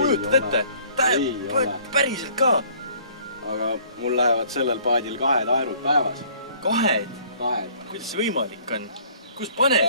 kujutad ette? Päriselt ka. Aga mul lähevad sellel paadil 2 aerud päevas. 2? 2. Kuidas see võimalik on? Kus paned?